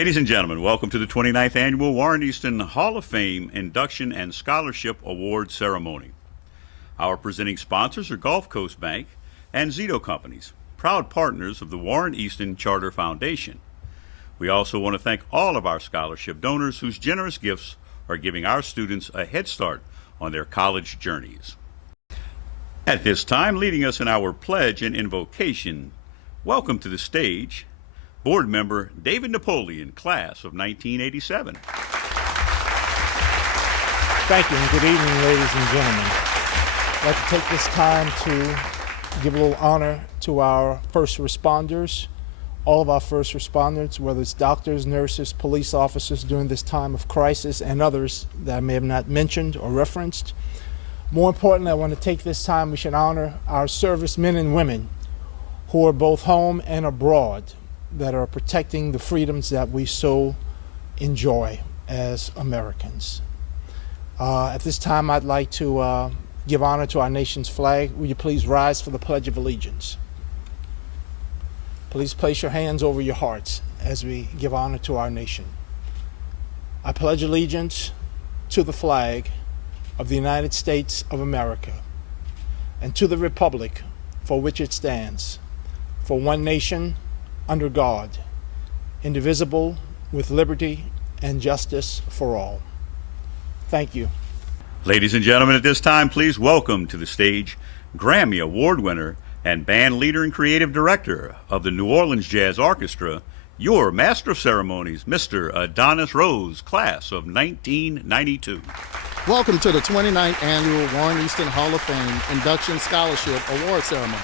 Ladies and gentlemen, welcome to the 29th Annual Warren Easton Hall of Fame Induction and Scholarship Award Ceremony. Our presenting sponsors are Gulf Coast Bank and Zito Companies, proud partners of the Warren Easton Charter Foundation. We also want to thank all of our scholarship donors whose generous gifts are giving our students a head start on their college journeys. At this time, leading us in our pledge and invocation, welcome to the stage Board Member David Napoleon, class of 1987. Thank you, and good evening, ladies and gentlemen. I'd like to take this time to give a little honor to our first responders, all of our first responders, whether it's doctors, nurses, police officers during this time of crisis, and others that I may have not mentioned or referenced. More importantly, I want to take this time, we should honor our servicemen and women who are both home and abroad, that are protecting the freedoms that we so enjoy as Americans. At this time, I'd like to give honor to our nation's flag. Will you please rise for the Pledge of Allegiance? Please place your hands over your hearts as we give honor to our nation. I pledge allegiance to the flag of the United States of America and to the republic for which it stands, for one nation, under God, indivisible, with liberty and justice for all. Thank you. Ladies and gentlemen, at this time, please welcome to the stage Grammy Award winner and band leader and creative director of the New Orleans Jazz Orchestra, your Master of Ceremonies, Mr. Adonis Rose, class of 1992. Welcome to the 29th Annual Warren Easton Hall of Fame Induction Scholarship Award Ceremony.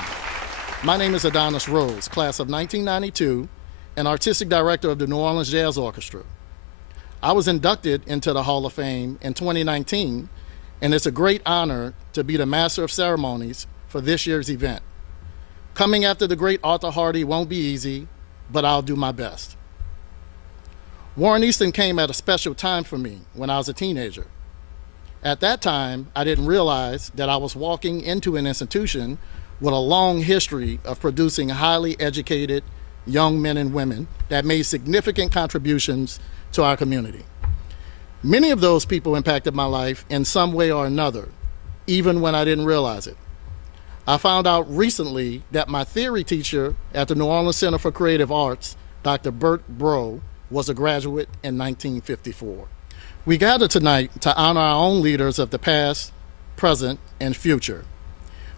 My name is Adonis Rose, class of 1992, and artistic director of the New Orleans Jazz Orchestra. I was inducted into the Hall of Fame in 2019, and it's a great honor to be the Master of Ceremonies for this year's event. Coming after the great Arthur Hardy won't be easy, but I'll do my best. Warren Easton came at a special time for me when I was a teenager. At that time, I didn't realize that I was walking into an institution with a long history of producing highly educated young men and women that made significant contributions to our community. Many of those people impacted my life in some way or another, even when I didn't realize it. I found out recently that my theory teacher at the New Orleans Center for Creative Arts, Dr. Bert Bro, was a graduate in 1954. We gather tonight to honor our own leaders of the past, present, and future.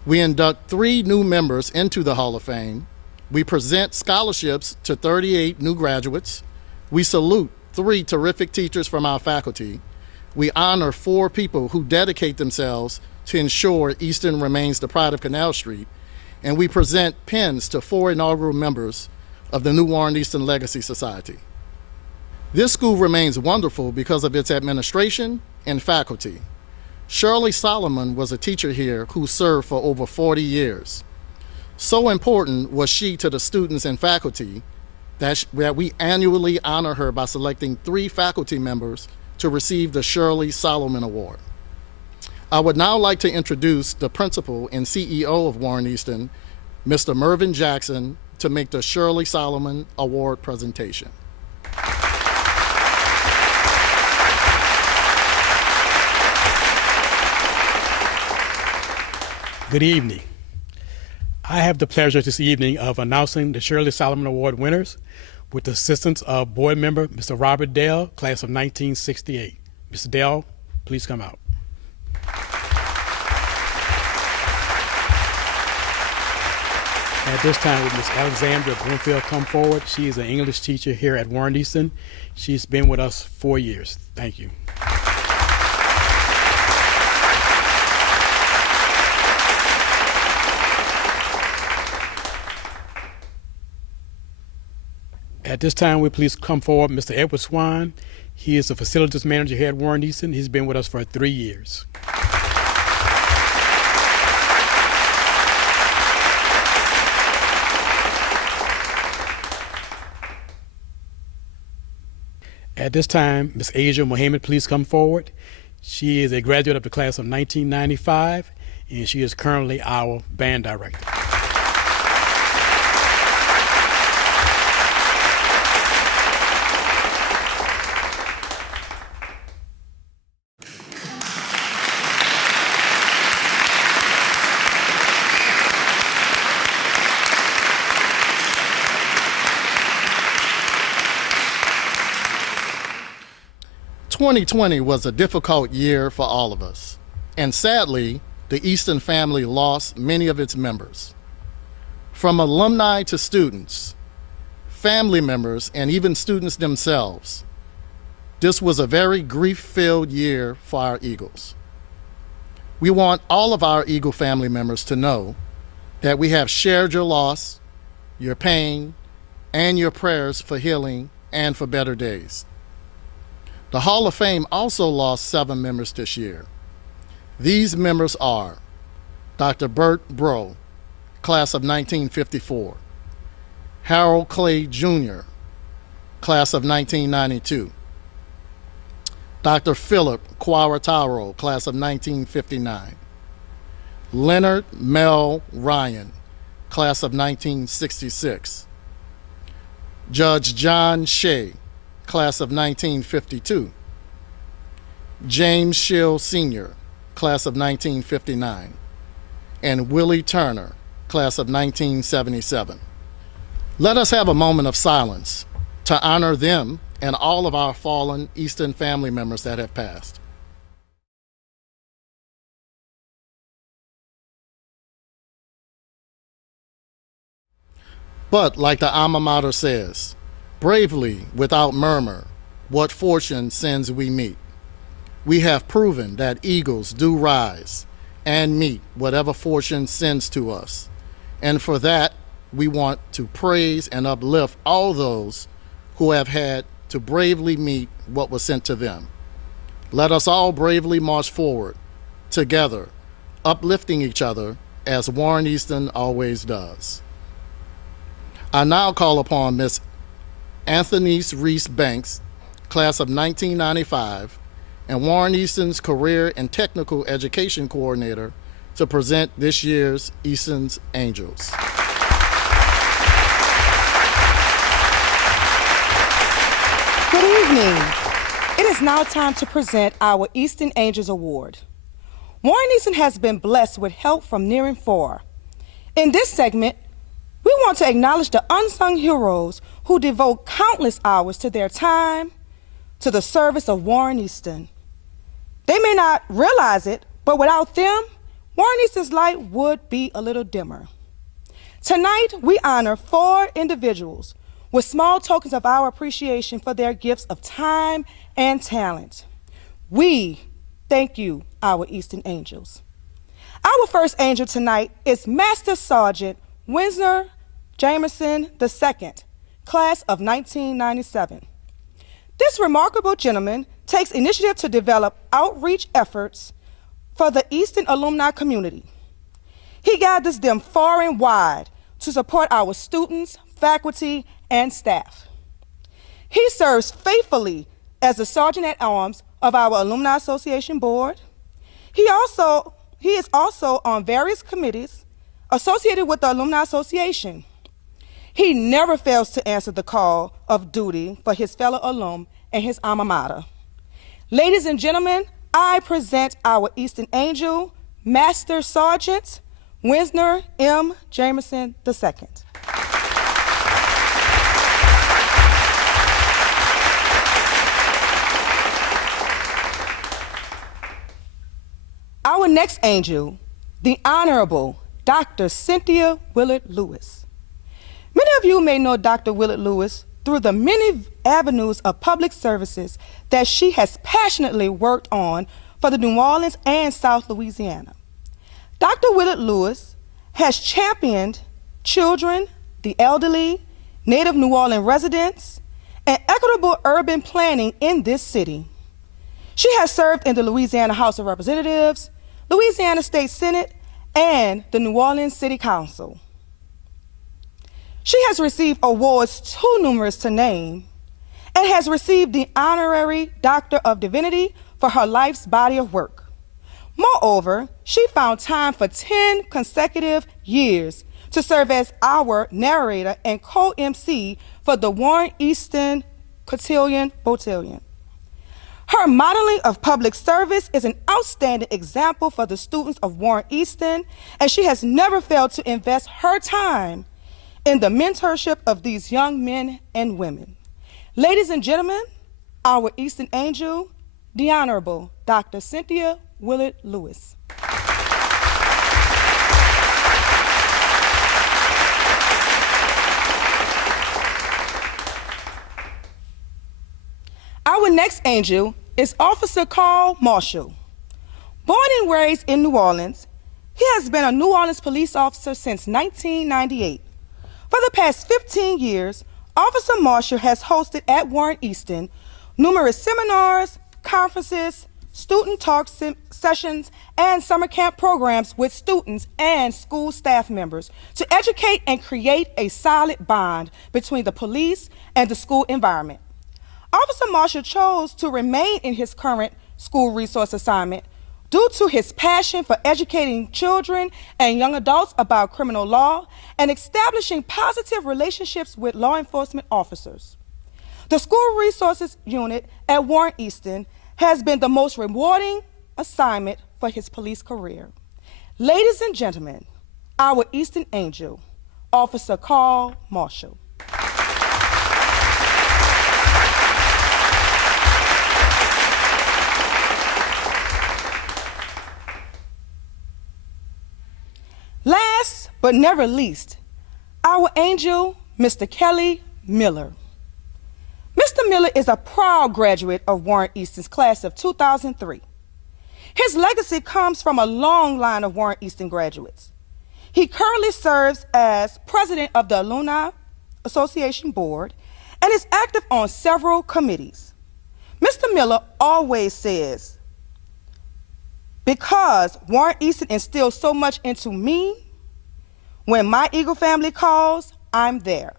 We induct 3 new members into the Hall of Fame. We present scholarships to 38 new graduates. We salute 3 terrific teachers from our faculty. We honor 4 people who dedicate themselves to ensure Easton remains the pride of Canal Street. And we present pins to 4 inaugural members of the New Warren Easton Legacy Society. This school remains wonderful because of its administration and faculty. Shirley Solomon was a teacher here who served for over 40 years. So important was she to the students and faculty that we annually honor her by selecting 3 faculty members to receive the Shirley Solomon Award. I would now like to introduce the principal and CEO of Warren Easton, Mr. Mervyn Jackson, to make the Shirley Solomon Award presentation. Good evening. I have the pleasure this evening of announcing the Shirley Solomon Award winners with the assistance of board member Mr. Robert Dale, class of 1968. Mr. Dale, please come out. At this time, would Ms. Alexandra Broomfield come forward? She is an English teacher here at Warren Easton. She's been with us 4 years. Thank you. At this time, we please come forward Mr. Edward Swan. He is the facilities manager here at Warren Easton. He's been with us for 3 years. At this time, Ms. Asia Mohammed, please come forward. She is a graduate of the class of 1995, and she is currently our band director. 2020 was a difficult year for all of us, and sadly, the Easton family lost many of its members. From alumni to students, family members, and even students themselves, this was a very grief-filled year for our Eagles. We want all of our Eagle family members to know that we have shared your loss, your pain, and your prayers for healing and for better days. The Hall of Fame also lost 7 members this year. These members are Dr. Bert Bro, class of 1954, Harold Clay Jr., class of 1992, Dr. Philip Quarataro, class of 1959, Leonard Mel Ryan, class of 1966, Judge John Shea, class of 1952, James Schill Sr., class of 1959, and Willie Turner, class of 1977. Let us have a moment of silence to honor them and all of our fallen Easton family members that have passed. But like the alma mater says, bravely, without murmur, what fortune sends we meet. We have proven that eagles do rise and meet whatever fortune sends to us. And for that, we want to praise and uplift all those who have had to bravely meet what was sent to them. Let us all bravely march forward, together, uplifting each other as Warren Easton always does. I now call upon Ms. Anthony's Reese Banks, class of 1995, and Warren Easton's Career and Technical Education Coordinator to present this year's Easton's Angels. Good evening. It is now time to present our Easton Angels Award. Warren Easton has been blessed with help from near and far. In this segment, we want to acknowledge the unsung heroes who devote countless hours to their time to the service of Warren Easton. They may not realize it, but without them, Warren Easton's light would be a little dimmer. Tonight, we honor 4 individuals with small tokens of our appreciation for their gifts of time and talent. We thank you, our Easton Angels. Our first angel tonight is Master Sergeant Winsner Jamerson II, class of 1997. This remarkable gentleman takes initiative to develop outreach efforts for the Easton alumni community. He gathers them far and wide to support our students, faculty, and staff. He serves faithfully as the Sergeant-at-Arms of our Alumni Association Board. He is also on various committees associated with the Alumni Association. He never fails to answer the call of duty for his fellow alum and his alma mater. Ladies and gentlemen, I present our Easton Angel, Master Sergeant Winsner M. Jamerson II. Our next angel, the Honorable Dr. Cynthia Willard Lewis. Many of you may know Dr. Willard Lewis through the many avenues of public services that she has passionately worked on for the New Orleans and South Louisiana. Dr. Willard Lewis has championed children, the elderly, Native New Orleans residents, and equitable urban planning in this city. She has served in the Louisiana House of Representatives, Louisiana State Senate, and the New Orleans City Council. She has received awards too numerous to name and has received the Honorary Doctor of Divinity for her life's body of work. Moreover, she found time for 10 consecutive years to serve as our narrator and co-MC for the Warren Easton Cotillion Botillion. Her modeling of public service is an outstanding example for the students of Warren Easton, and she has never failed to invest her time in the mentorship of these young men and women. Ladies and gentlemen, our Easton Angel, the Honorable Dr. Cynthia Willard Lewis. Our next angel is Officer Carl Marshall. Born and raised in New Orleans, he has been a New Orleans police officer since 1998. For the past 15 years, Officer Marshall has hosted at Warren Easton numerous seminars, conferences, student talk sessions, and summer camp programs with students and school staff members to educate and create a solid bond between the police and the school environment. Officer Marshall chose to remain in his current school resource assignment due to his passion for educating children and young adults about criminal law and establishing positive relationships with law enforcement officers. The School Resources Unit at Warren Easton has been the most rewarding assignment for his police career. Ladies and gentlemen, our Easton Angel, Officer Carl Marshall. Last but never least, our angel, Mr. Kelly Miller. Mr. Miller is a proud graduate of Warren Easton's class of 2003. His legacy comes from a long line of Warren Easton graduates. He currently serves as president of the Alumni Association Board and is active on several committees. Mr. Miller always says, because Warren Easton instilled so much into me, when my Eagle family calls, I'm there.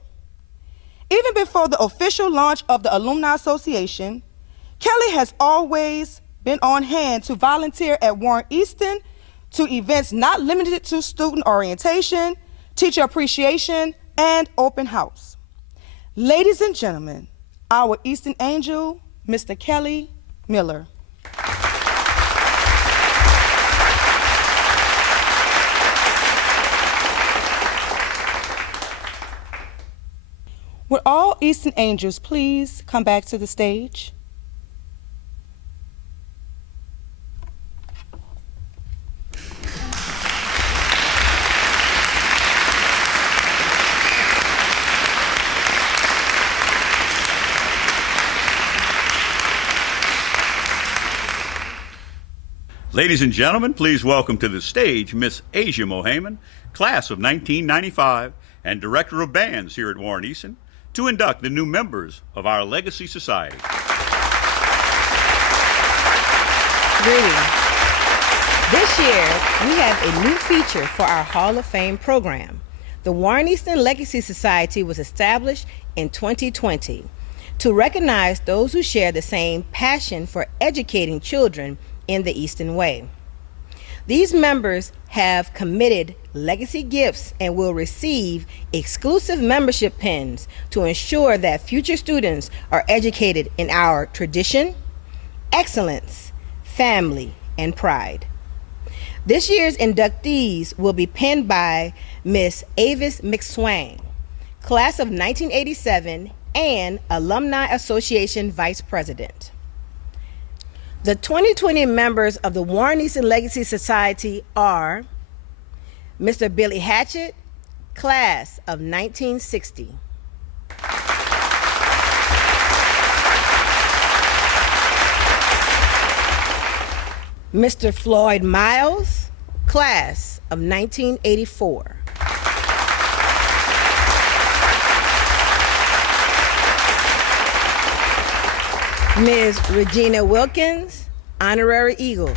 Even before the official launch of the Alumni Association, Kelly has always been on hand to volunteer at Warren Easton to events not limited to student orientation, teacher appreciation, and open house. Ladies and gentlemen, our Easton Angel, Mr. Kelly Miller. Would all Easton Angels please come back to the stage? Ladies and gentlemen, please welcome to the stage Miss Asia Mohamed, class of 1995 and director of bands here at Warren Easton, to induct the new members of our Legacy Society. Greetings. This year, we have a new feature for our Hall of Fame program. The Warren Easton Legacy Society was established in 2020 to recognize those who share the same passion for educating children in the Easton way. These members have committed legacy gifts and will receive exclusive membership pins to ensure that future students are educated in our tradition, excellence, family, and pride. This year's inductees will be pinned by Miss Avis McSwain, class of 1987 and Alumni Association Vice President. The 2020 members of the Warren Easton Legacy Society are Mr. Billy Hatchett, class of 1960. Mr. Floyd Miles, class of 1984. Ms. Regina Wilkins, Honorary Eagle.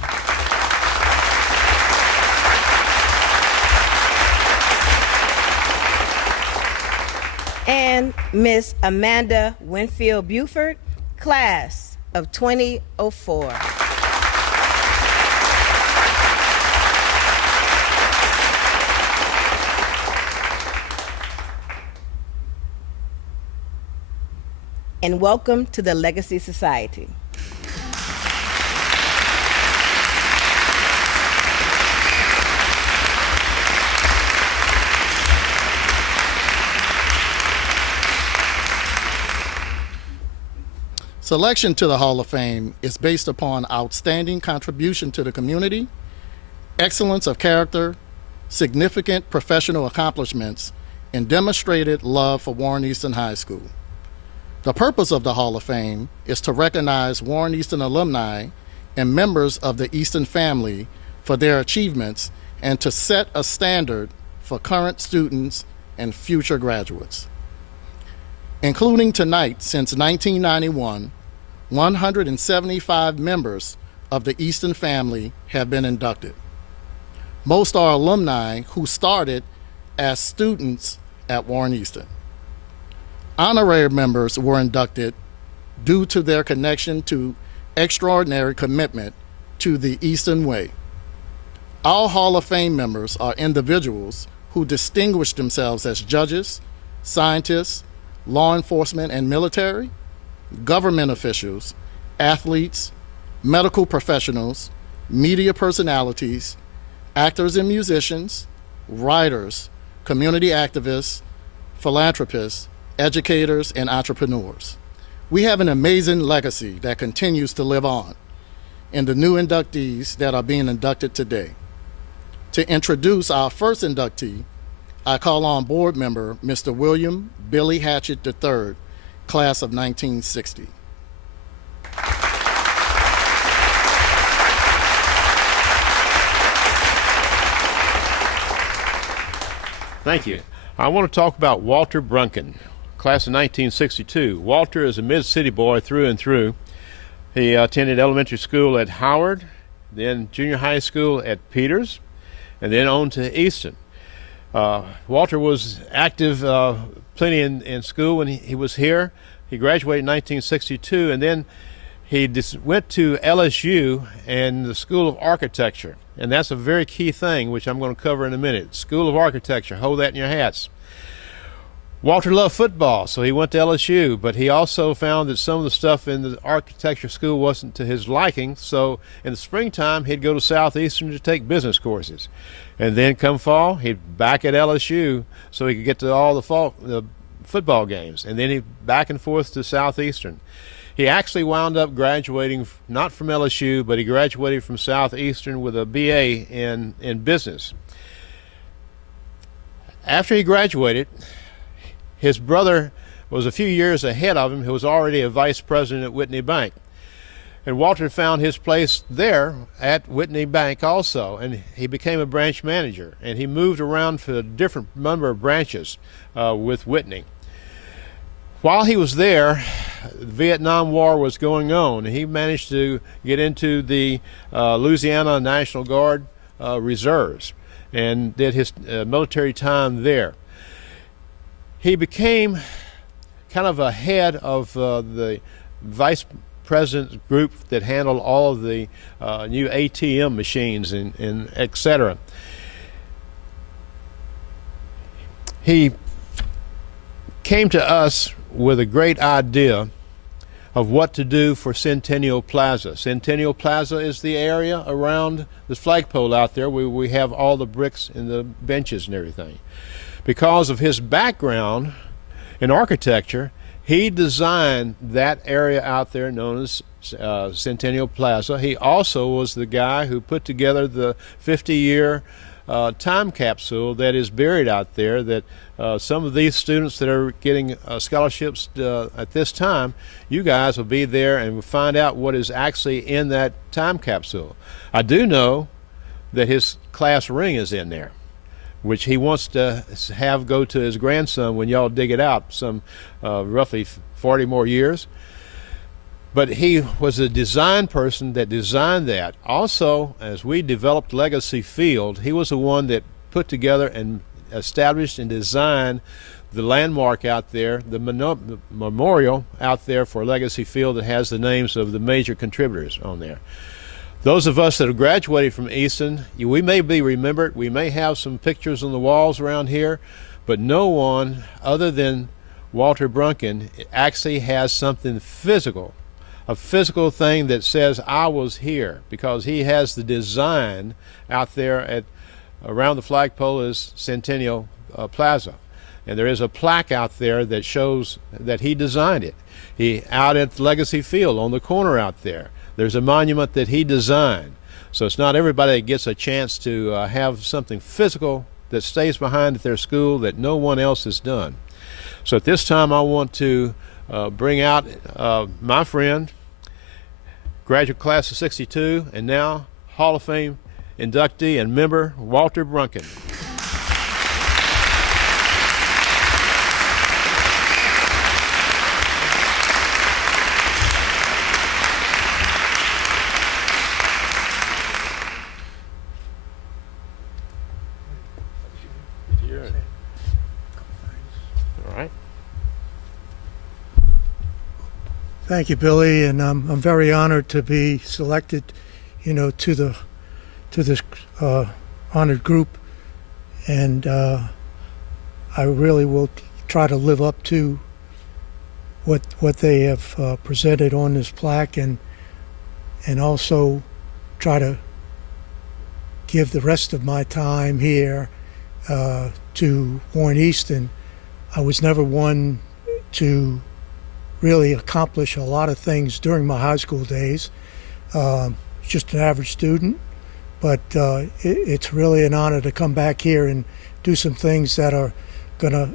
And Miss Amanda Winfield Buford, class of 2004. And welcome to the Legacy Society. Selection to the Hall of Fame is based upon outstanding contribution to the community, excellence of character, significant professional accomplishments, and demonstrated love for Warren Easton High School. The purpose of the Hall of Fame is to recognize Warren Easton alumni and members of the Easton family for their achievements and to set a standard for current students and future graduates. Including tonight, since 1991, 175 members of the Easton family have been inducted. Most are alumni who started as students at Warren Easton. Honorary members were inducted due to their connection to extraordinary commitment to the Easton Way. All Hall of Fame members are individuals who distinguish themselves as judges, scientists, law enforcement and military, government officials, athletes, medical professionals, media personalities, actors and musicians, writers, community activists, philanthropists, educators, and entrepreneurs. We have an amazing legacy that continues to live on in the new inductees that are being inducted today. To introduce our first inductee, I call on board member Mr. William Billy Hatchett III, class of 1960. Thank you. I want to talk about Walter Brunken, class of 1962. Walter is a mid-city boy through and through. He attended elementary school at Howard, then junior high school at Peters, and then on to Easton. Walter was active plenty in school when he was here. He graduated in 1962, and then he went to LSU and the School of Architecture. And that's a very key thing, which I'm going to cover in a minute. School of Architecture, hold that in your hats. Walter loved football, so he went to LSU, but he also found that some of the stuff in the architecture school wasn't to his liking, so in the springtime he'd go to Southeastern to take business courses. And then come fall, he'd back at LSU so he could get to all the football games, and then he'd back and forth to Southeastern. He actually wound up graduating not from LSU, but he graduated from Southeastern with a BA in business. After he graduated, his brother was a few years ahead of him, who was already a vice president at Whitney Bank. And Walter found his place there at Whitney Bank also, and he became a branch manager. And he moved around for a different number of branches with Whitney. While he was there, the Vietnam War was going on, and he managed to get into the Louisiana National Guard reserves and did his military time there. He became kind of a head of the vice president's group that handled all of the new ATM machines and et cetera. He came to us with a great idea of what to do for Centennial Plaza. Centennial Plaza is the area around the flagpole out there where we have all the bricks and the benches and everything. Because of his background in architecture, he designed that area out there known as Centennial Plaza. He also was the guy who put together the 50-year time capsule that is buried out there, that some of these students that are getting scholarships at this time, you guys will be there and find out what is actually in that time capsule. I do know that his class ring is in there, which he wants to have go to his grandson when y'all dig it out some roughly 40 more years. But he was a design person that designed that. Also, as we developed Legacy Field, he was the one that put together and established and designed the landmark out there, the memorial out there for Legacy Field that has the names of the major contributors on there. Those of us that have graduated from Easton, we may be remembered, we may have some pictures on the walls around here, but no one other than Walter Brunken actually has something physical, a physical thing that says I was here, because he has the design out there at around the flagpole is Centennial Plaza. And there is a plaque out there that shows that he designed it. Out at Legacy Field on the corner out there, there's a monument that he designed. So it's not everybody that gets a chance to have something physical that stays behind at their school that no one else has done. So at this time I want to bring out my friend, graduate class of 62, and now Hall of Fame inductee and member, Walter Brunken. All right. Thank you, Billy, and I'm very honored to be selected, to this honored group, and I really will try to live up to what they have presented on this plaque, and also try to give the rest of my time here to Warren Easton. I was never one to really accomplish a lot of things during my high school days. Just an average student, but it's really an honor to come back here and do some things that are going to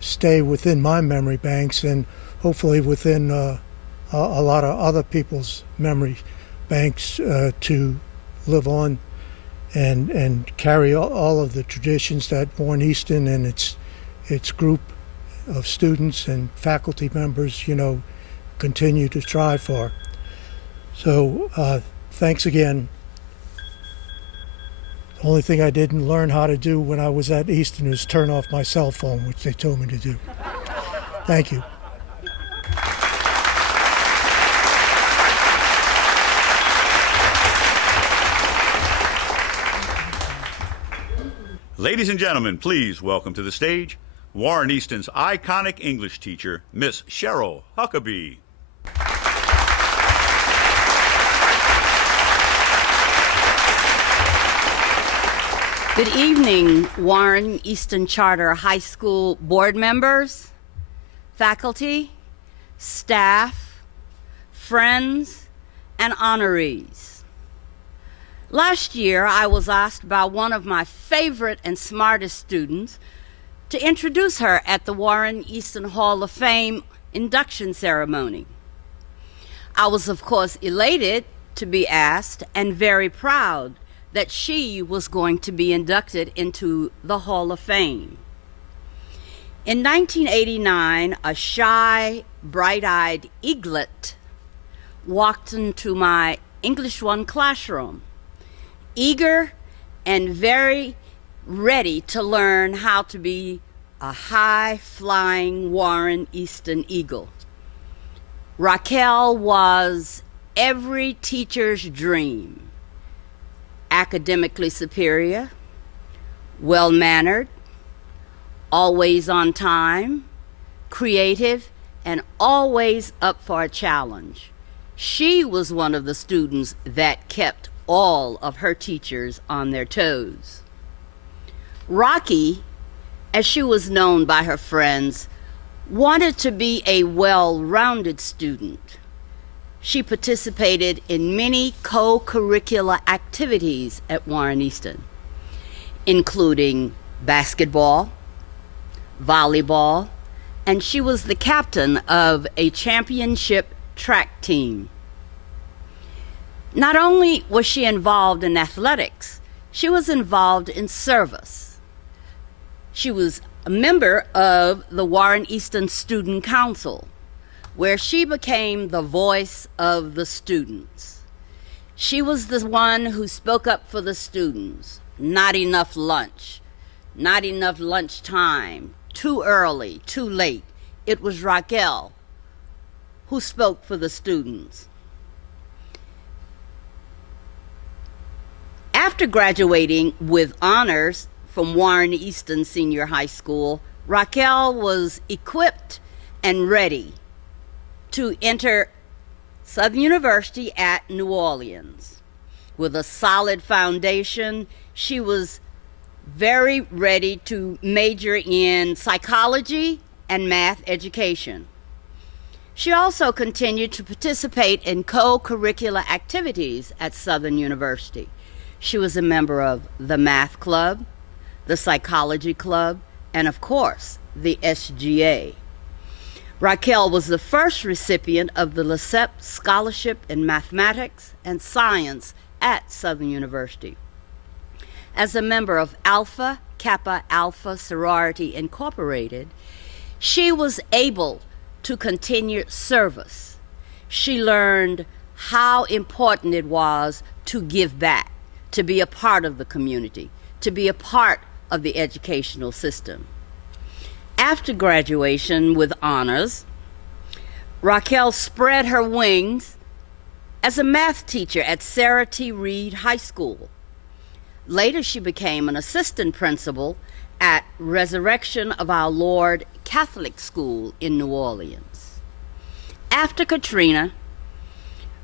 stay within my memory banks and hopefully within a lot of other people's memory banks to live on and carry all of the traditions that Warren Easton and its group of students and faculty members, continue to strive for. So thanks again. The only thing I didn't learn how to do when I was at Easton is turn off my cell phone, which they told me to do. Thank you. Ladies and gentlemen, please welcome to the stage Warren Easton's iconic English teacher, Miss Cheryl Huckabee. Good evening, Warren Easton Charter High School board members, faculty, staff, friends, and honorees. Last year, I was asked by one of my favorite and smartest students to introduce her at the Warren Easton Hall of Fame induction ceremony. I was, of course, elated to be asked and very proud that she was going to be inducted into the Hall of Fame. In 1989, a shy, bright-eyed eaglet walked into my English 1 classroom, eager and very ready to learn how to be a high-flying Warren Easton Eagle. Raquel was every teacher's dream. Academically superior, well-mannered, always on time, creative, and always up for a challenge. She was one of the students that kept all of her teachers on their toes. Rocky, as she was known by her friends, wanted to be a well-rounded student. She participated in many co-curricular activities at Warren Easton, including basketball, volleyball, and she was the captain of a championship track team. Not only was she involved in athletics, she was involved in service. She was a member of the Warren Easton Student Council, where she became the voice of the students. She was the one who spoke up for the students. Not enough lunch, not enough lunch time, too early, too late. It was Raquel who spoke for the students. After graduating with honors from Warren Easton Senior High School, Raquel was equipped and ready to enter Southern University at New Orleans. With a solid foundation, she was very ready to major in psychology and math education. She also continued to participate in co-curricular activities at Southern University. She was a member of the Math Club, the Psychology Club, and of course, the SGA. Raquel was the first recipient of the Lesseps Scholarship in Mathematics and Science at Southern University. As a member of Alpha Kappa Alpha Sorority Incorporated, she was able to continue service. She learned how important it was to give back, to be a part of the community, to be a part of the educational system. After graduation with honors, Raquel spread her wings as a math teacher at Sarah T. Reed High School. Later, she became an assistant principal at Resurrection of Our Lord Catholic School in New Orleans. After Katrina,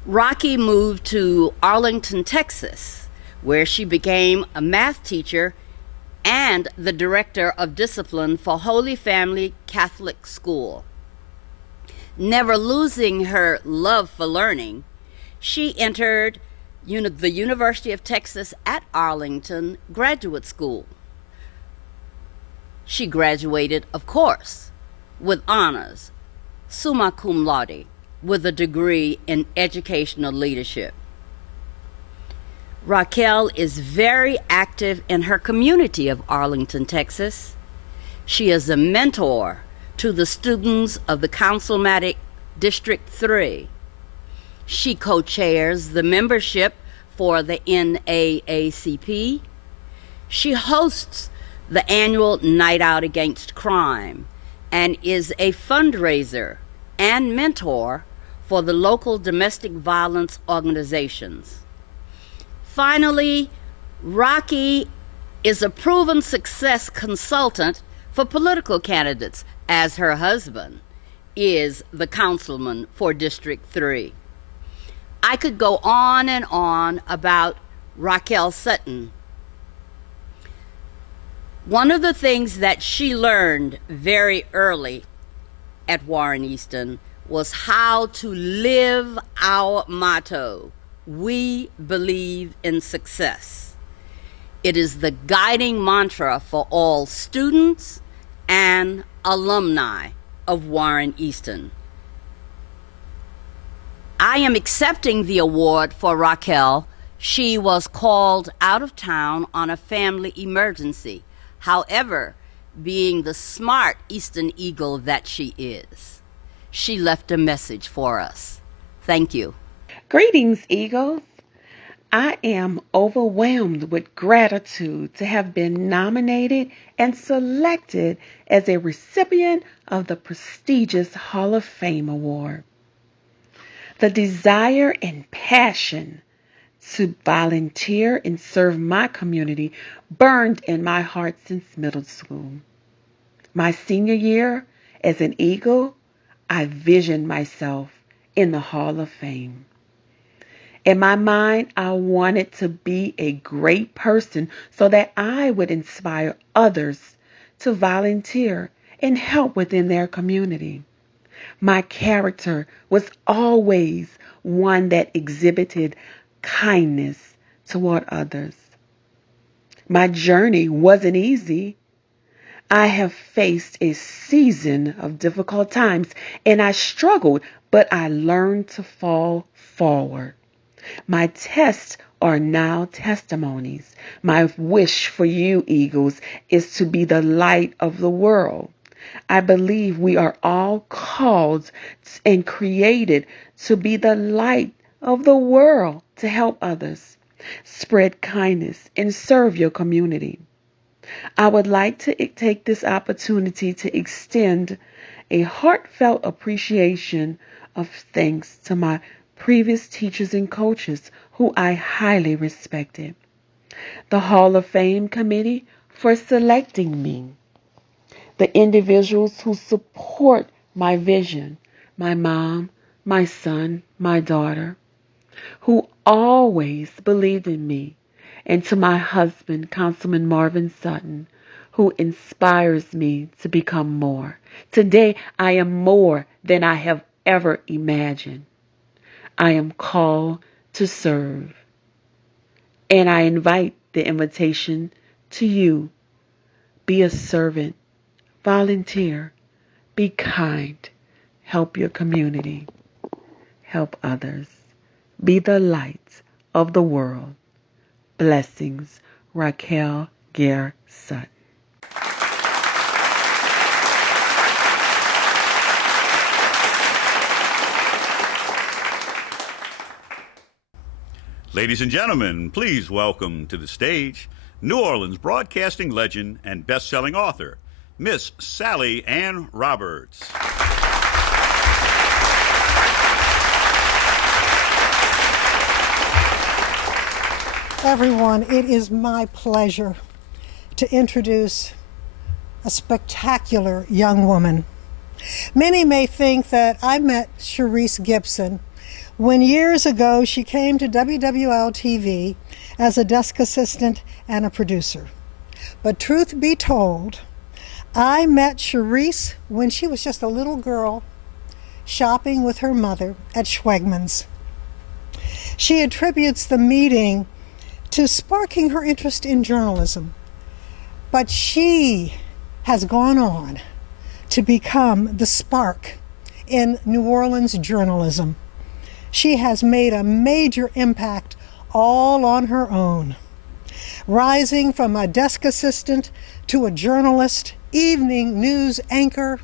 Rocky moved to Arlington, Texas, where she became a math teacher and the director of discipline for Holy Family Catholic School. Never losing her love for learning, she entered the University of Texas at Arlington Graduate School. She graduated, of course, with honors, summa cum laude, with a degree in educational leadership. Raquel is very active in her community of Arlington, Texas. She is a mentor to the students of the Councilmatic District 3. She co-chairs the membership for the NAACP. She hosts the annual Night Out Against Crime and is a fundraiser and mentor for the local domestic violence organizations. Finally, Rocky is a proven success consultant for political candidates, as her husband is the councilman for District 3. I could go on and on about Raquel Sutton. One of the things that she learned very early at Warren Easton was how to live our motto, "We believe in success." It is the guiding mantra for all students and alumni of Warren Easton. I am accepting the award for Raquel. She was called out of town on a family emergency. However, being the smart Eastern Eagle that she is, she left a message for us. Thank you. Greetings, Eagles. I am overwhelmed with gratitude to have been nominated and selected as a recipient of the prestigious Hall of Fame Award. The desire and passion to volunteer and serve my community burned in my heart since middle school. My senior year as an Eagle, I visioned myself in the Hall of Fame. In my mind, I wanted to be a great person so that I would inspire others to volunteer and help within their community. My character was always one that exhibited kindness toward others. My journey wasn't easy. I have faced a season of difficult times and I struggled, but I learned to fall forward. My tests are now testimonies. My wish for you, Eagles, is to be the light of the world. I believe we are all called and created to be the light of the world, to help others, spread kindness, and serve your community. I would like to take this opportunity to extend a heartfelt appreciation of thanks to my previous teachers and coaches who I highly respected, the Hall of Fame Committee for selecting me, the individuals who support my vision, my mom, my son, my daughter, who always believed in me and to my husband, Councilman Marvin Sutton, who inspires me to become more. Today, I am more than I have ever imagined. I am called to serve. And I invite the invitation to you. Be a servant, volunteer, be kind, help your community, help others, be the light of the world. Blessings, Raquel Gare Sutton. Ladies and gentlemen, please welcome to the stage New Orleans broadcasting legend and best-selling author, Miss Sally Ann Roberts. Everyone, it is my pleasure to introduce a spectacular young woman. Many may think that I met Sharice Gibson when years ago she came to WWL-TV as a desk assistant and a producer. But truth be told, I met Sharice when she was just a little girl shopping with her mother at Schwegmann's. She attributes the meeting to sparking her interest in journalism, but she has gone on to become the spark in New Orleans journalism. She has made a major impact all on her own, rising from a desk assistant to a journalist, evening news anchor,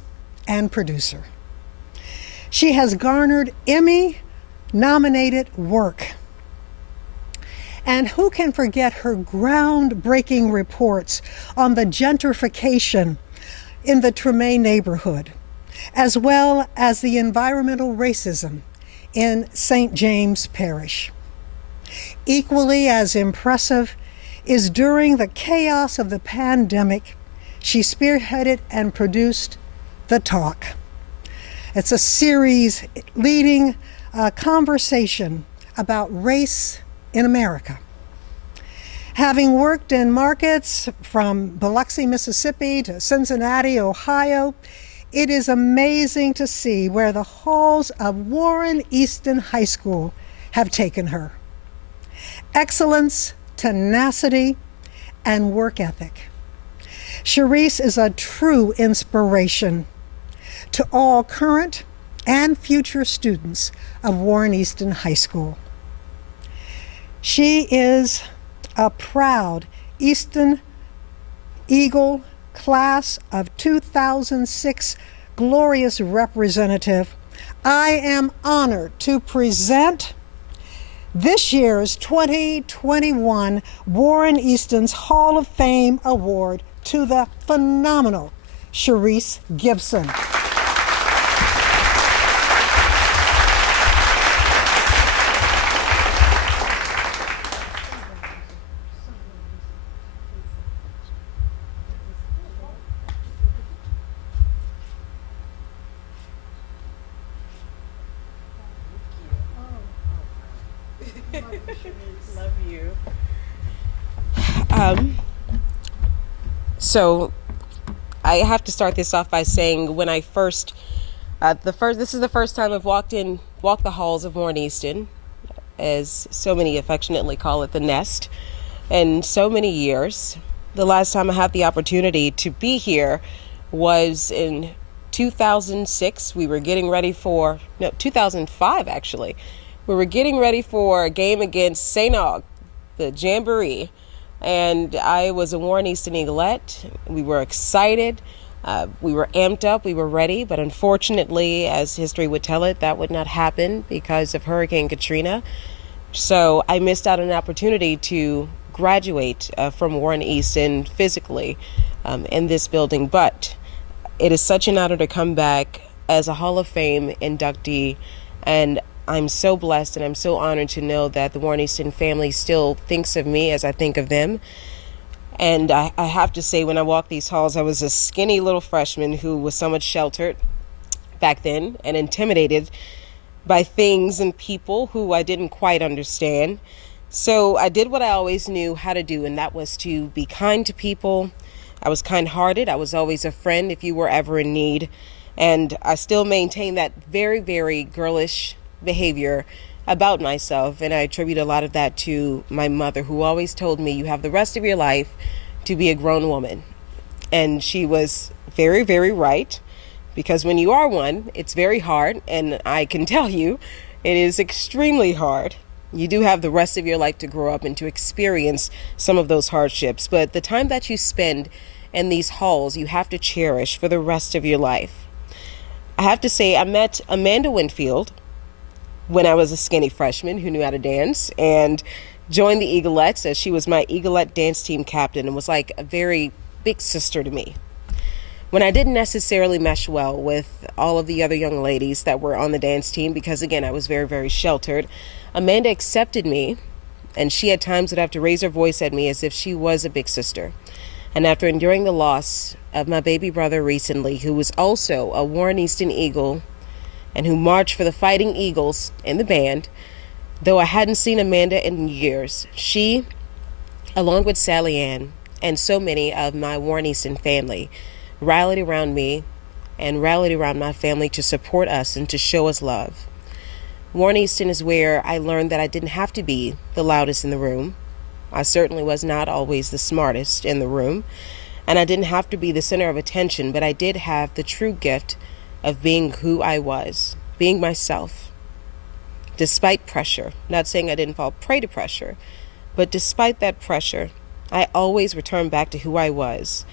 and producer. She has garnered Emmy-nominated work. And who can forget her groundbreaking reports on the gentrification in the Treme neighborhood, as well as the environmental racism in St. James Parish. Equally as impressive is during the chaos of the pandemic, she spearheaded and produced The Talk. It's a series leading a conversation about race in America. Having worked in markets from Biloxi, Mississippi to Cincinnati, Ohio, it is amazing to see where the halls of Warren Easton High School have taken her. Excellence, tenacity, and work ethic. Sharice is a true inspiration to all current and future students of Warren Easton High School. She is a proud Easton Eagle class of 2006 glorious representative. I am honored to present this year's 2021 Warren Easton's Hall of Fame Award to the phenomenal Sharice Gibson. Love you. So I have to start this off by saying when I first, this is the first time I've walked the halls of Warren Easton, as so many affectionately call it, the nest, in so many years. The last time I had the opportunity to be here was in 2006. 2005 actually. We were getting ready for a game against St. Aug, the Jamboree, and I was a Warren Easton Eaglet. We were excited, we were amped up, we were ready, but unfortunately, as history would tell it, that would not happen because of Hurricane Katrina. So I missed out on an opportunity to graduate from Warren Easton physically in this building, but it is such an honor to come back as a Hall of Fame inductee, and I'm so blessed and I'm so honored to know that the Warren Easton family still thinks of me as I think of them. And I have to say, when I walked these halls, I was a skinny little freshman who was somewhat sheltered back then and intimidated by things and people who I didn't quite understand. So I did what I always knew how to do, and that was to be kind to people. I was kind-hearted. I was always a friend if you were ever in need. And I still maintain that very, very girlish behavior about myself. And I attribute a lot of that to my mother, who always told me, you have the rest of your life to be a grown woman. And she was very, very right, because when you are one, it's very hard. And I can tell you, it is extremely hard. You do have the rest of your life to grow up and to experience some of those hardships. But the time that you spend in these halls, you have to cherish for the rest of your life. I have to say, I met Amanda Winfield when I was a skinny freshman who knew how to dance, and joined the Eaglettes, as she was my Eaglet dance team captain and was like a very big sister to me. When I didn't necessarily mesh well with all of the other young ladies that were on the dance team, because again, I was very, very sheltered, Amanda accepted me, and she at times would have to raise her voice at me as if she was a big sister. And after enduring the loss of my baby brother recently, who was also a Warren Easton Eagle and who marched for the Fighting Eagles in the band, though I hadn't seen Amanda in years, she, along with Sally Ann and so many of my Warren Easton family, rallied around me and rallied around my family to support us and to show us love. Warren Easton is where I learned that I didn't have to be the loudest in the room. I certainly was not always the smartest in the room, and I didn't have to be the center of attention, but I did have the true gift of being who I was, being myself. Despite pressure, not saying I didn't fall prey to pressure, but despite that pressure, I always returned back to who I was.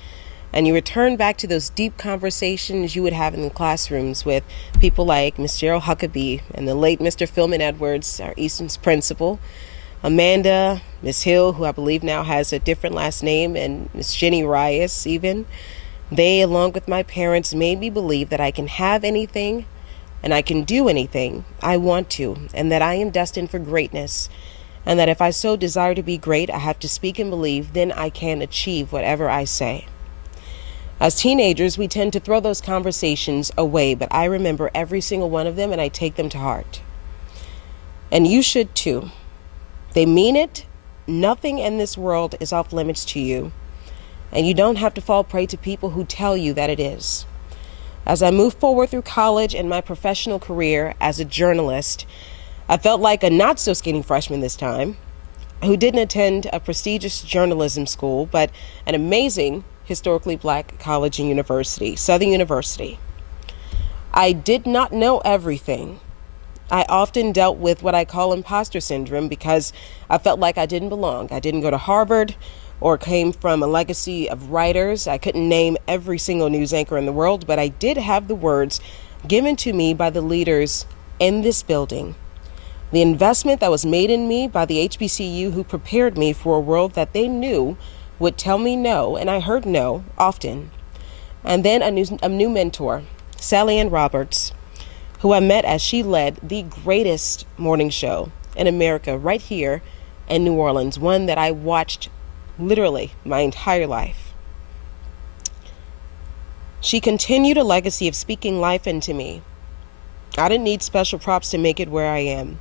And you return back to those deep conversations you would have in the classrooms with people like Miss Gerald Huckabee and the late Mr. Philman Edwards, our Easton's principal, Amanda, Miss Hill, who I believe now has a different last name, and Miss Jenny Rias even. They, along with my parents, made me believe that I can have anything and I can do anything I want to, and that I am destined for greatness, and that if I so desire to be great, I have to speak and believe, then I can achieve whatever I say. As teenagers, we tend to throw those conversations away, but I remember every single one of them and I take them to heart. And you should too. They mean it. Nothing in this world is off limits to you, and you don't have to fall prey to people who tell you that it is. As I moved forward through college and my professional career as a journalist, I felt like a not so skinny freshman this time, who didn't attend a prestigious journalism school, but an amazing historically black college and university, Southern University. I did not know everything. I often dealt with what I call imposter syndrome because I felt like I didn't belong. I didn't go to Harvard or came from a legacy of writers. I couldn't name every single news anchor in the world, but I did have the words given to me by the leaders in this building. The investment that was made in me by the HBCU, who prepared me for a world that they knew would tell me no, and I heard no often. And then a new mentor, Sally Ann Roberts, who I met as she led the greatest morning show in America right here in New Orleans, one that I watched literally my entire life. She continued a legacy of speaking life into me. I didn't need special props to make it where I am.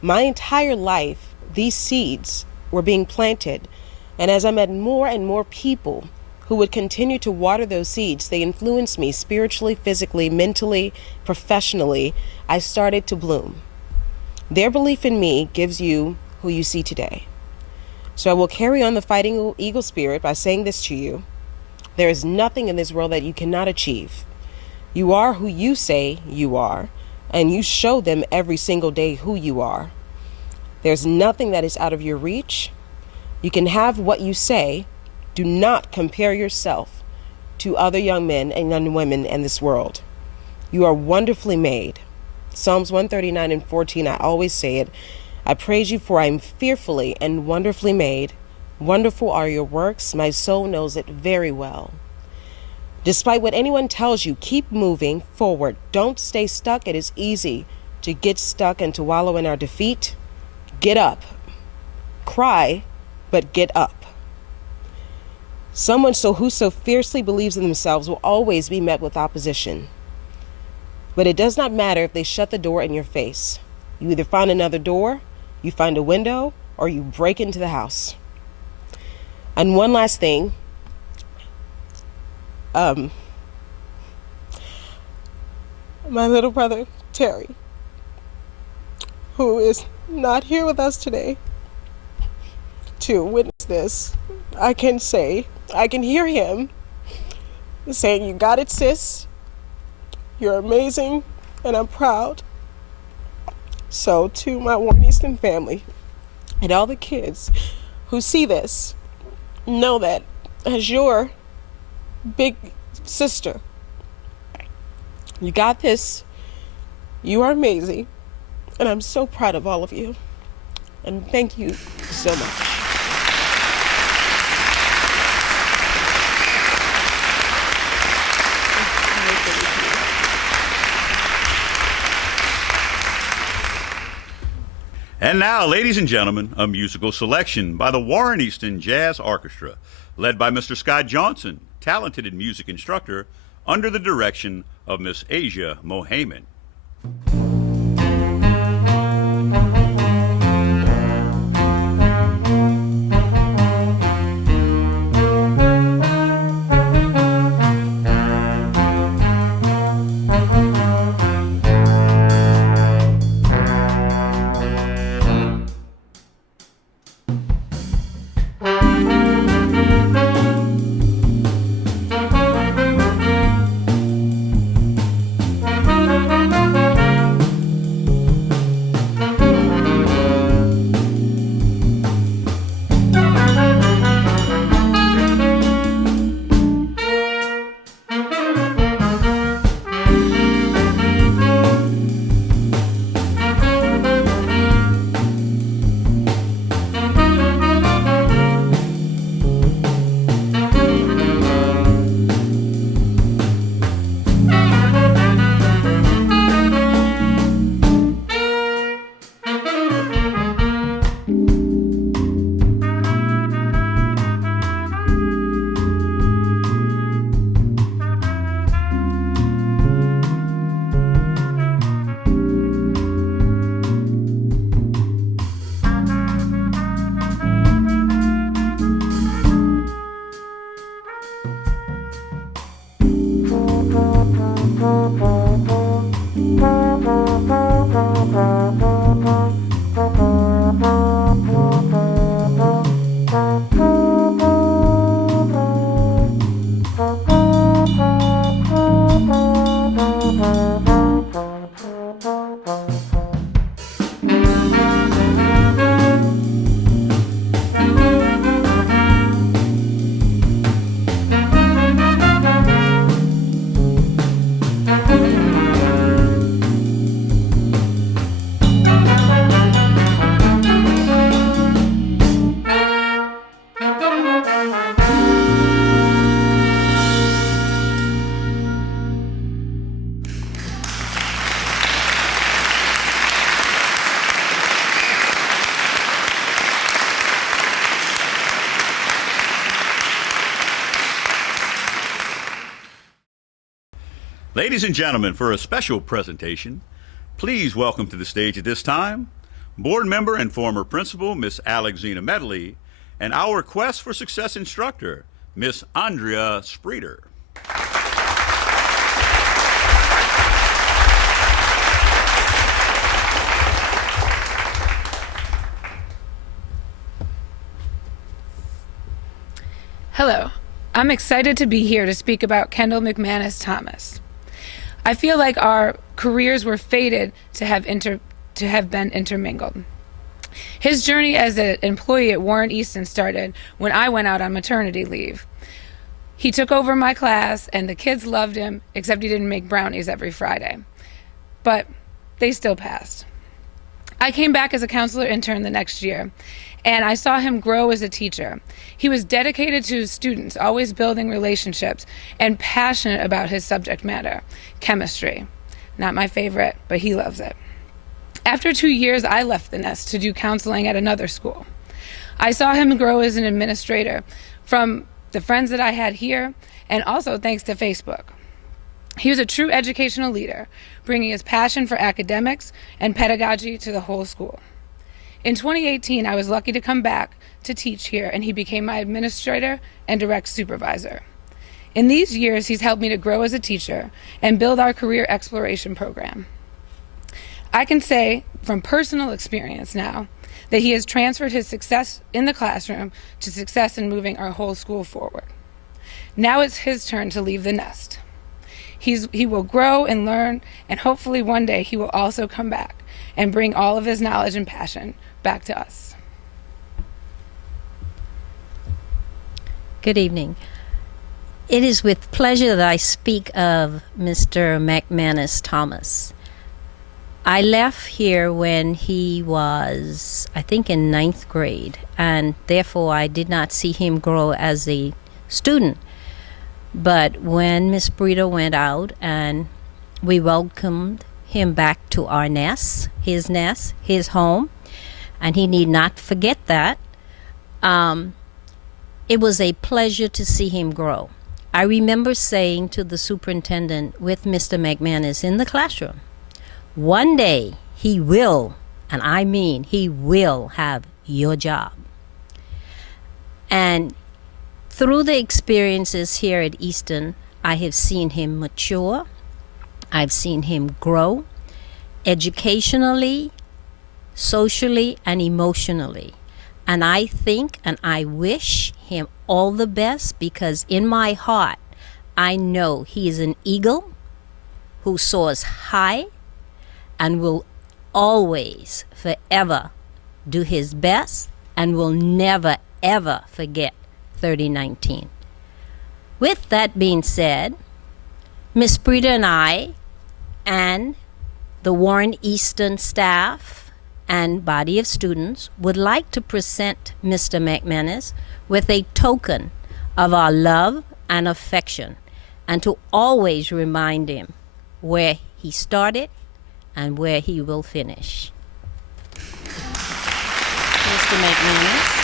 My entire life, these seeds were being planted. And as I met more and more people who would continue to water those seeds, they influenced me spiritually, physically, mentally, professionally. I started to bloom. Their belief in me gives you who you see today. So I will carry on the Fighting Eagle spirit by saying this to you. There is nothing in this world that you cannot achieve. You are who you say you are, and you show them every single day who you are. There's nothing that is out of your reach. You can have what you say. Do not compare yourself to other young men and young women in this world. You are wonderfully made. Psalms 139:14, I always say it. I praise you, for I am fearfully and wonderfully made. Wonderful are your works. My soul knows it very well. Despite what anyone tells you, keep moving forward. Don't stay stuck. It is easy to get stuck and to wallow in our defeat. Get up. Cry, but get up. Someone who so fiercely believes in themselves will always be met with opposition. But it does not matter if they shut the door in your face. You either find another door, you find a window, or you break into the house. And one last thing, my little brother, Terry, who is not here with us today to witness this, I can hear him saying, "You got it, sis. You're amazing, and I'm proud." So to my Warren Easton family and all the kids who see this, know that as your big sister, you got this. You are amazing, and I'm so proud of all of you. And thank you so much. And now, ladies and gentlemen, a musical selection by the Warren Easton Jazz Orchestra, led by Mr. Scott Johnson, talented music instructor, under the direction of Miss Asia Mohamed. Ladies and gentlemen, for a special presentation, please welcome to the stage at this time board member and former principal Miss Alexina Medley and our Quest for Success instructor, Miss Andrea Spreeder. Hello, I'm excited to be here to speak about Kendall McManus Thomas. I feel like our careers were fated to have been intermingled. His journey as an employee at Warren Easton started when I went out on maternity leave. He took over my class and the kids loved him, except he didn't make brownies every Friday. But they still passed. I came back as a counselor intern the next year, and I saw him grow as a teacher. He was dedicated to his students, always building relationships, and passionate about his subject matter, chemistry. Not my favorite, but he loves it. After 2 years, I left the nest to do counseling at another school. I saw him grow as an administrator from the friends that I had here, and also thanks to Facebook. He was a true educational leader, bringing his passion for academics and pedagogy to the whole school. In 2018, I was lucky to come back to teach here, and he became my administrator and direct supervisor. In these years, he's helped me to grow as a teacher and build our career exploration program. I can say from personal experience now that he has transferred his success in the classroom to success in moving our whole school forward. Now it's his turn to leave the nest. He will grow and learn, and hopefully one day he will also come back and bring all of his knowledge and passion back to us. Good evening. It is with pleasure that I speak of Mr. McManus Thomas. I left here when he was, I think, in 9th grade, and therefore I did not see him grow as a student. But when Miss Brito went out and we welcomed him back to our nest, his home, and he need not forget that, it was a pleasure to see him grow. I remember saying to the superintendent with Mr. McManus in the classroom, one day he will, and I mean he will have your job. And through the experiences here at Easton, I have seen him mature. I've seen him grow educationally, socially, and emotionally. And I think and I wish him all the best, because in my heart, I know he is an eagle who soars high and will always, forever do his best and will never, ever forget 3019. With that being said, Miss Brita and I and the Warren Easton staff and body of students would like to present Mr. McManus with a token of our love and affection, and to always remind him where he started and where he will finish. Mr. McManus.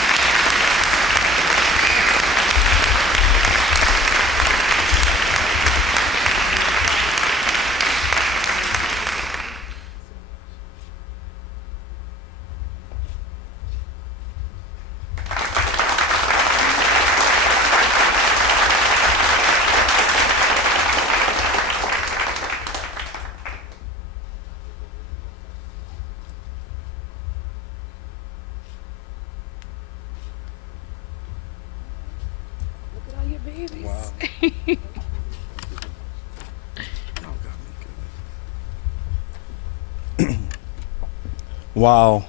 Wow.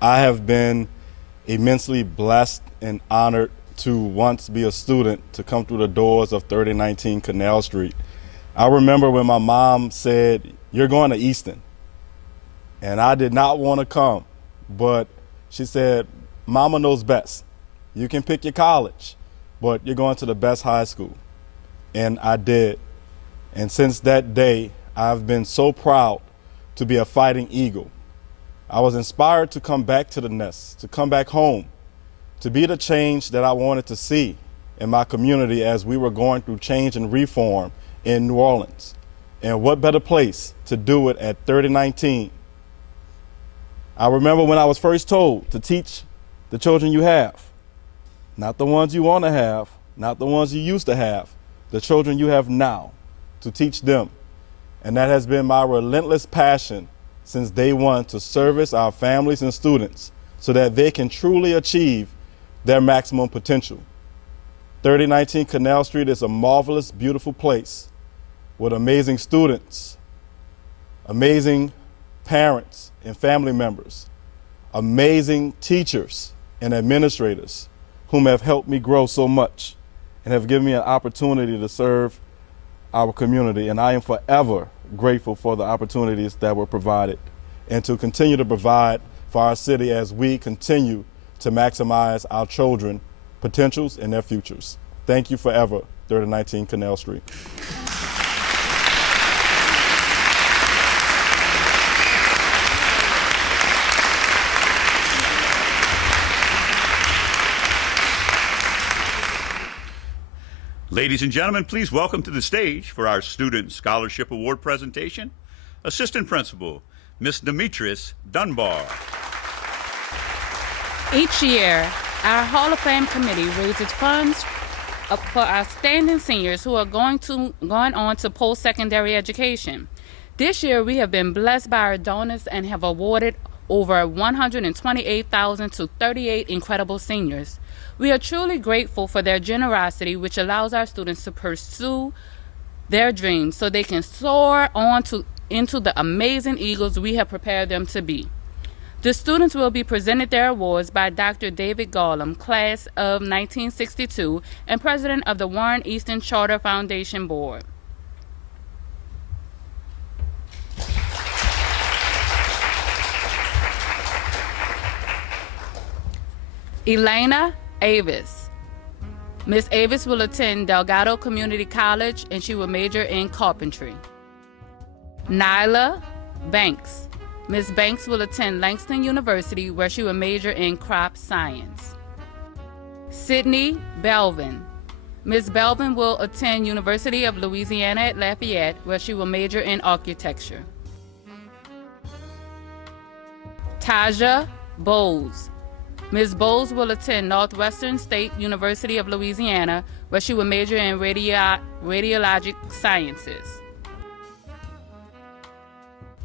I have been immensely blessed and honored to once be a student, to come through the doors of 3019 Canal Street. I remember when my mom said, "You're going to Easton." And I did not want to come, but she said, "Mama knows best. You can pick your college, but you're going to the best high school." And I did. And since that day, I've been so proud to be a fighting eagle. I was inspired to come back to the nest, to come back home, to be the change that I wanted to see in my community as we were going through change and reform in New Orleans. And what better place to do it at 3019? I remember when I was first told to teach the children you have, not the ones you want to have, not the ones you used to have, the children you have now, to teach them. And that has been my relentless passion since day one, to service our families and students so that they can truly achieve their maximum potential. 3019 Canal Street is a marvelous, beautiful place with amazing students, amazing parents and family members, amazing teachers and administrators whom have helped me grow so much and have given me an opportunity to serve our community. And I am forever grateful for the opportunities that were provided and to continue to provide for our city as we continue to maximize our children's potentials and their futures. Thank you forever, 3019 Canal Street. Ladies and gentlemen, please welcome to the stage for our Student Scholarship Award presentation, Assistant Principal, Ms. Demetris Dunbar. Each year, our Hall of Fame committee raises funds for outstanding seniors who are going on to post-secondary education. This year, we have been blessed by our donors and have awarded over $128,000 to 38 incredible seniors. We are truly grateful for their generosity, which allows our students to pursue their dreams so they can soar on into the amazing eagles we have prepared them to be. The students will be presented their awards by Dr. David Garland, class of 1962, and president of the Warren Easton Charter Foundation Board. Elena Avis. Ms. Avis will attend Delgado Community College and she will major in carpentry. Nyla Banks. Ms. Banks will attend Langston University where she will major in crop science. Sydney Belvin. Ms. Belvin will attend University of Louisiana at Lafayette where she will major in architecture. Taja Bowles. Ms. Bowles will attend Northwestern State University of Louisiana where she will major in radiologic sciences.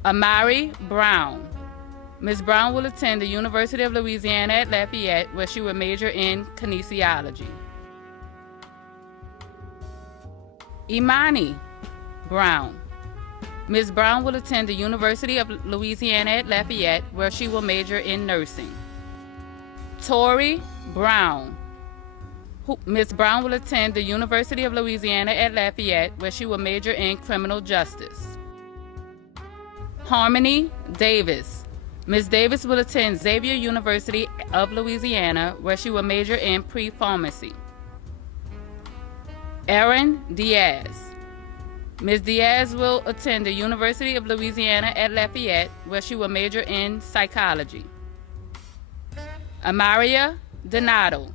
Amari Brown. Ms. Brown will attend the University of Louisiana at Lafayette, where she will major in kinesiology. Imani Brown. Ms. Brown will attend the University of Louisiana at Lafayette, where she will major in nursing. Tori Brown. Ms. Brown will attend the University of Louisiana at Lafayette, where she will major in criminal justice. Harmony Davis. Ms. Davis will attend Xavier University of Louisiana, where she will major in pre-pharmacy. Erin Diaz. Ms. Diaz will attend the University of Louisiana at Lafayette, where she will major in psychology. Amaria Donato.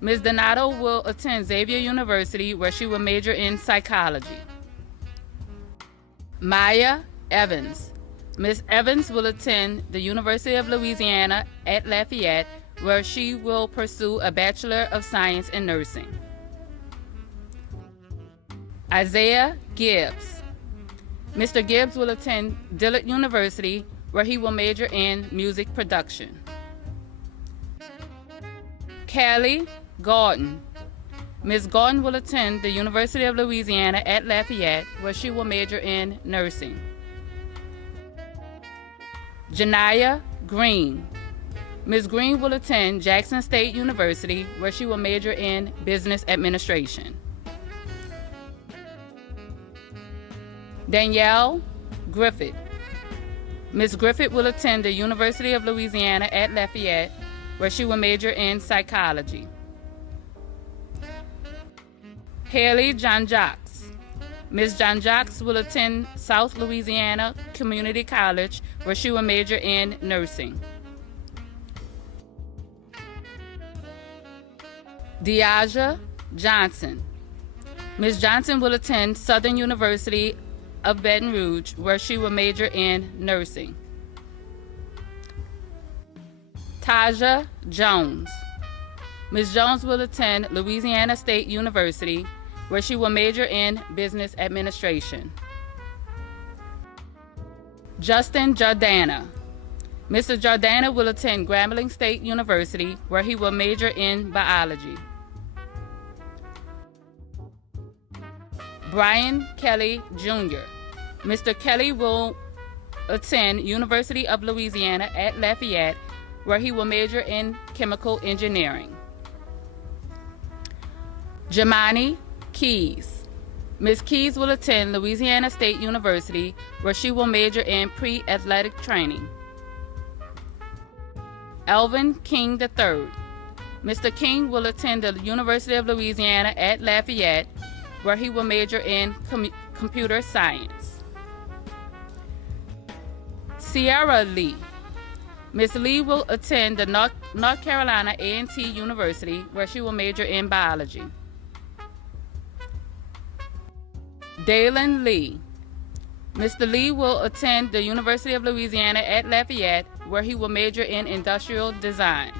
Ms. Donato will attend Xavier University, where she will major in psychology. Maya Evans. Ms. Evans will attend the University of Louisiana at Lafayette, where she will pursue a Bachelor of Science in Nursing. Isaiah Gibbs. Mr. Gibbs will attend Dillard University, where he will major in music production. Callie Gordon. Ms. Gordon will attend the University of Louisiana at Lafayette, where she will major in nursing. Janiyah Green. Ms. Green will attend Jackson State University, where she will major in business administration. Danielle Griffith. Ms. Griffith will attend the University of Louisiana at Lafayette, where she will major in psychology. Haley John-Jacques. Ms. John-Jacques will attend South Louisiana Community College, where she will major in nursing. Deaja Johnson. Ms. Johnson will attend Southern University of Baton Rouge, where she will major in nursing. Taja Jones. Ms. Jones will attend Louisiana State University, where she will major in business administration. Justin Jordana. Mr. Jordana will attend Grambling State University, where he will major in biology. Brian Kelly Jr. Mr. Kelly will attend University of Louisiana at Lafayette, where he will major in chemical engineering. Jamani Keys. Ms. Keys will attend Louisiana State University, where she will major in pre-athletic training. Alvin King III. Mr. King will attend the University of Louisiana at Lafayette, where he will major in computer science. Sierra Lee. Ms. Lee will attend the North Carolina A&T University, where she will major in biology. Dalen Lee. Mr. Lee will attend the University of Louisiana at Lafayette, where he will major in industrial design.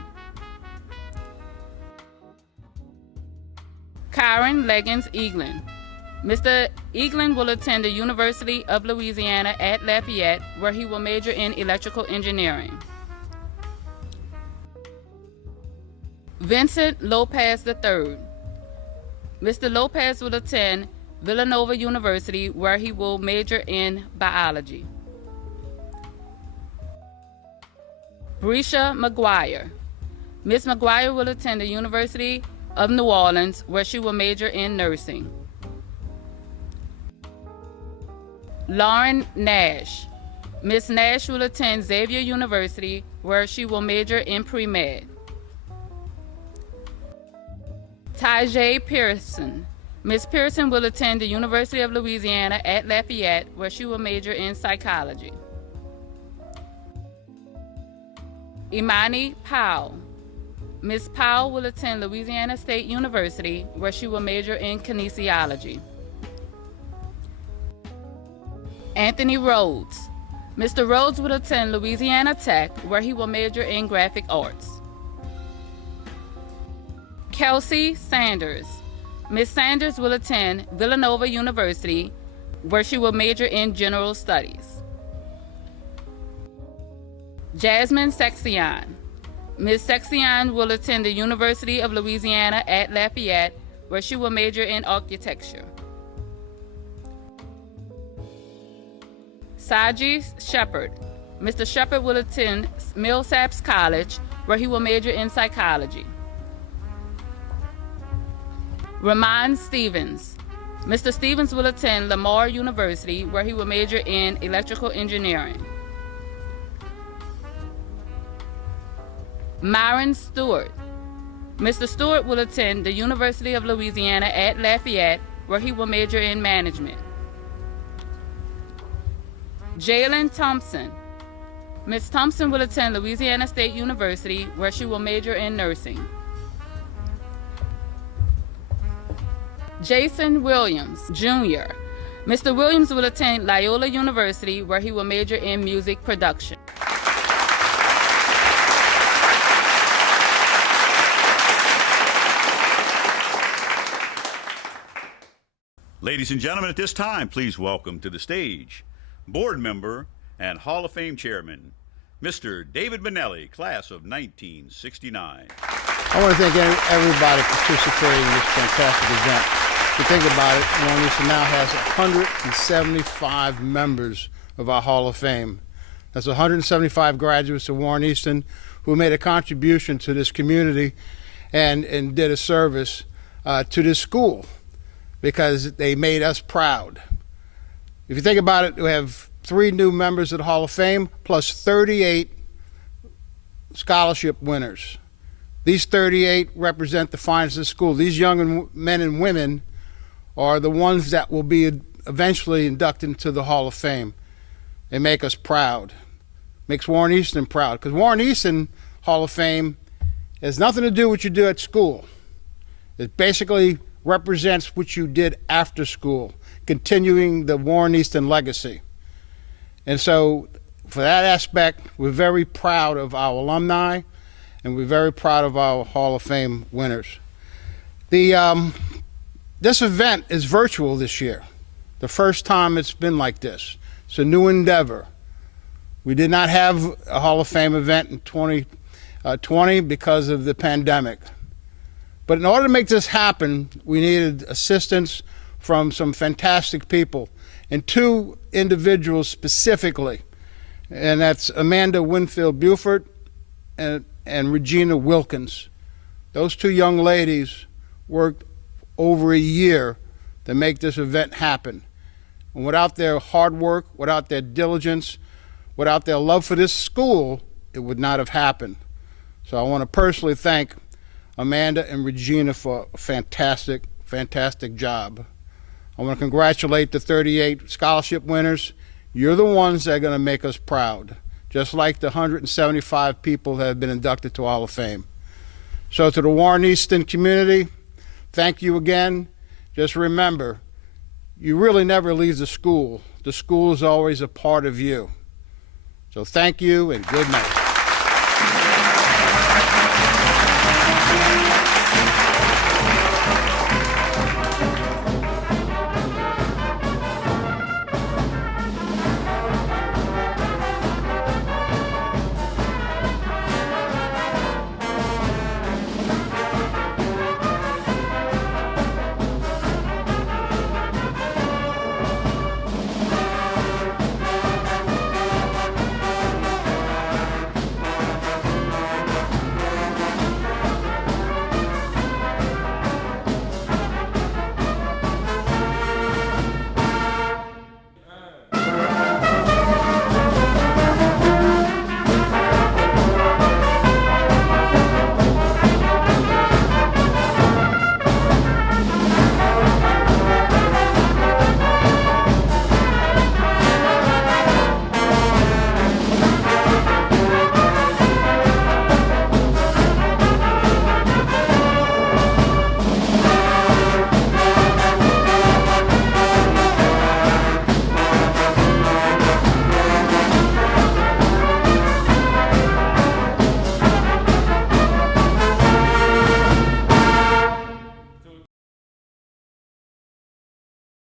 Kyron Leggins Eaglin. Mr. Eaglin will attend the University of Louisiana at Lafayette, where he will major in electrical engineering. Vincent Lopez III. Mr. Lopez will attend Villanova University, where he will major in biology. Brescia McGuire. Ms. McGuire will attend the University of New Orleans, where she will major in nursing. Lauren Nash. Ms. Nash will attend Xavier University, where she will major in pre-med. Tajay Pearson. Ms. Pearson will attend the University of Louisiana at Lafayette, where she will major in psychology. Imani Powell. Ms. Powell will attend Louisiana State University, where she will major in kinesiology. Anthony Rhodes. Mr. Rhodes will attend Louisiana Tech, where he will major in graphic arts. Kelsey Sanders. Ms. Sanders will attend Villanova University, where she will major in general studies. Jasmine Sexion. Ms. Sexion will attend the University of Louisiana at Lafayette, where she will major in architecture. Saji Shepard. Mr. Shepard will attend Millsaps College, where he will major in psychology. Ramon Stevens. Mr. Stevens will attend Lamar University, where he will major in electrical engineering. Myron Stewart. Mr. Stewart will attend the University of Louisiana at Lafayette, where he will major in management. Jalen Thompson. Ms. Thompson will attend Louisiana State University, where she will major in nursing. Jason Williams, Jr. Mr. Williams will attend Loyola University, where he will major in music production. Ladies and gentlemen, at this time, please welcome to the stage board member and Hall of Fame chairman, Mr. David Benelli, class of 1969. I want to thank everybody participating in this fantastic event. If you think about it, Warren Easton now has 175 members of our Hall of Fame. That's 175 graduates of Warren Easton who made a contribution to this community and did a service to this school because they made us proud. If you think about it, we have 3 new members of the Hall of Fame plus 38 scholarship winners. These 38 represent the finest of the school. These young men and women are the ones that will be eventually inducted into the Hall of Fame. They make us proud. Makes Warren Easton proud. Because Warren Easton Hall of Fame has nothing to do with what you do at school. It basically represents what you did after school, continuing the Warren Easton legacy. And so for that aspect, we're very proud of our alumni, and we're very proud of our Hall of Fame winners. This event is virtual this year. The first time it's been like this. It's a new endeavor. We did not have a Hall of Fame event in 2020 because of the pandemic. But in order to make this happen, we needed assistance from some fantastic people, and 2 individuals specifically, and that's Amanda Winfield Buford and Regina Wilkins. Those 2 young ladies worked over a year to make this event happen. And without their hard work, without their diligence, without their love for this school, it would not have happened. So I want to personally thank Amanda and Regina for a fantastic, fantastic job. I want to congratulate the 38 scholarship winners. You're the ones that are going to make us proud, just like the 175 people that have been inducted to Hall of Fame. So to the Warren Easton community, thank you again. Just remember, you really never leave the school. The school is always a part of you. So thank you and good night.